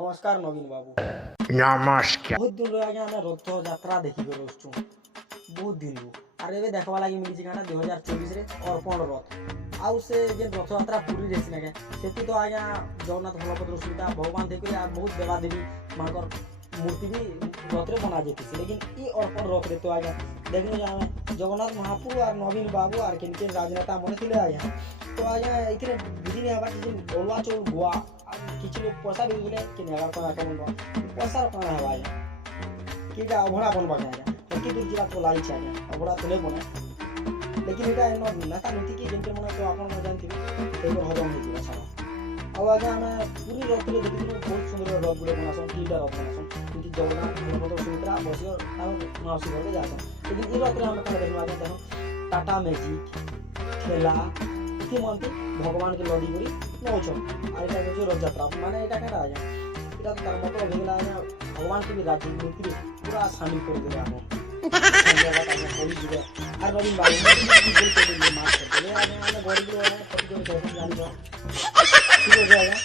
नमस्कार नवीन बाबू। नमस्कार। बहुत दिन रहे आगे रथ यात्रा देखी बसुँ बहुत दिन रू आर ए देखवा लगी मिली गाना 2024 रे अर्पण रथ आउ से जे रथ यात्रा पूरी रेसी ना से तो आज्ञा जगन्नाथ बलभद्र सुविधा भगवान देखिए आ बहुत देवादेवी मानकर मूर्ति भी रथ रे बना जाती लेकिन ई अर्पण रथ रे तो आज्ञा देखने जाए जगन्नाथ महाप्रभु और नवीन बाबू और किन किन राजनेता मन थे आज्ञा तो आज्ञा इतने बुझी नहीं हवा कि अरुआ चौल गोआ किसी लोग पैसा भी बोले कि नहीं अगर अकाउंट पैसा रखना है भाई कि अभड़ा बनवा आज्ञा कि दूर जीवा तो लाई आज्ञा अभड़ा तो नहीं बने लेकिन এটা নেতা নীতি কি যেমন মনে তো আপনারা জানতে এইবার হজম হয়ে যাবে ছাড়া ଆଉ ଆଜ୍ଞା ଆମେ ପୁରୀ ରଥରେ ଦେଖିଥିଲୁ ବହୁତ ସୁନ୍ଦର ରଥ ଗୁଡ଼େ ବନାସନ୍ ଦୁଇଟା ରଥ ବନାସନ୍ କିନ୍ତୁ ଜଗନ୍ନାଥ ବଳଭଦ୍ର ସୁଭଦ୍ରା ବସିବ ଆଉ ମାଉସୀ ଘରକୁ ଯାସନ୍ लेकिन ई रथରେ ଆମେ କ'ଣ ଦେଖିଲୁ ଆଜ୍ଞା ଦେଖ टाटा मैजिक ठेला इति मन्ते भगवान के लदी करी नौछन आ এটা হচ্ছে রথযাত্রা মানে এটা কেন আজ্ঞা এটা তার মতলব হয়ে গেল আজ্ঞা भगवान के भी राजनीति पूरा शामिल कर देवे हम धन्यवाद आज्ञा पुलिस जुड़े আর রবিন বাবু बोल के लिए माफ कर दे आज्ञा गरीब लोग हैं कभी कभी जानी ठीक हो जाएगा।